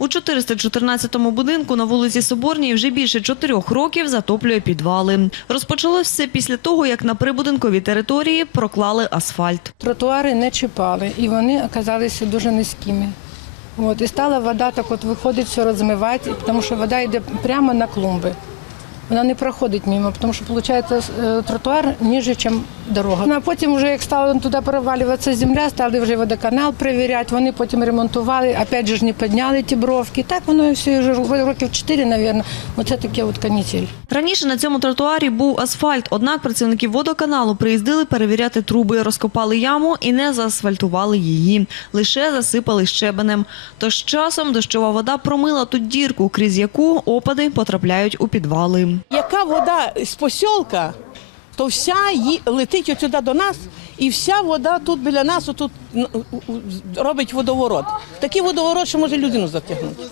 У 414-му будинку на вулиці Соборній вже більше чотирьох років затоплює підвали. Розпочалось все після того, як на прибудинковій території проклали асфальт. Тротуари не чіпали, і вони оказалися дуже низькими. От, і стала вода так от виходить, все розмивати, тому що вода йде прямо на клумби. Вона не проходить мимо, тому що виходить тротуар ніже, ніж дорога. Ну, А потім, вже як стала туди перевалюватися земля, стали вже водоканал перевіряти, вони потім ремонтували, опять же ж не підняли ті бровки. Так воно і все вже років 4, мабуть. Оце таке от канітель. Раніше на цьому тротуарі був асфальт, однак працівники водоканалу приїздили перевіряти труби, розкопали яму і не заасфальтували її, лише засипали щебенем. Тож часом дощова вода промила тут дірку, крізь яку опади потрапляють у підвали. Яка вода з посілка, то вся ї- летить отсюди до нас, і вся вода тут біля нас отут робить водоворот. Такий водоворот, що може людину затягнути.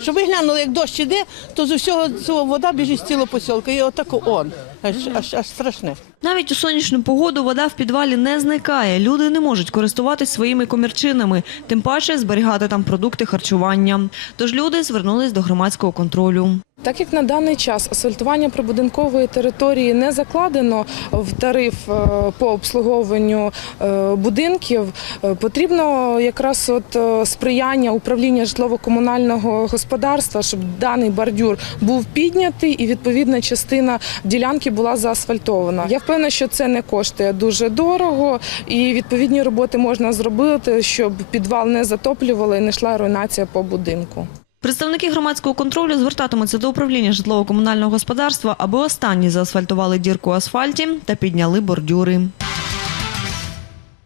Щоб ви глянули, як дощ іде, то з усього цього вода біжить з цілого посілка. І отако он. Аж, аж, аж страшне. Навіть у сонячну погоду вода в підвалі не зникає. Люди не можуть користуватись своїми комірчинами, тим паче зберігати там продукти харчування. Тож люди звернулись до громадського контролю. Так як на даний час асфальтування прибудинкової території не закладено в тариф е, по обслуговуванню е, будинків, е, потрібно якраз от сприяння управління житлово-комунального господарства, щоб даний бордюр був піднятий і відповідна частина ділянки була заасфальтована. Я впевнена, що це не коштує дуже дорого, і відповідні роботи можна зробити, щоб підвал не затоплювали і не йшла руйнація по будинку. Представники громадського контролю звертатимуться до управління житлово-комунального господарства, аби останні заасфальтували дірку асфальті та підняли бордюри.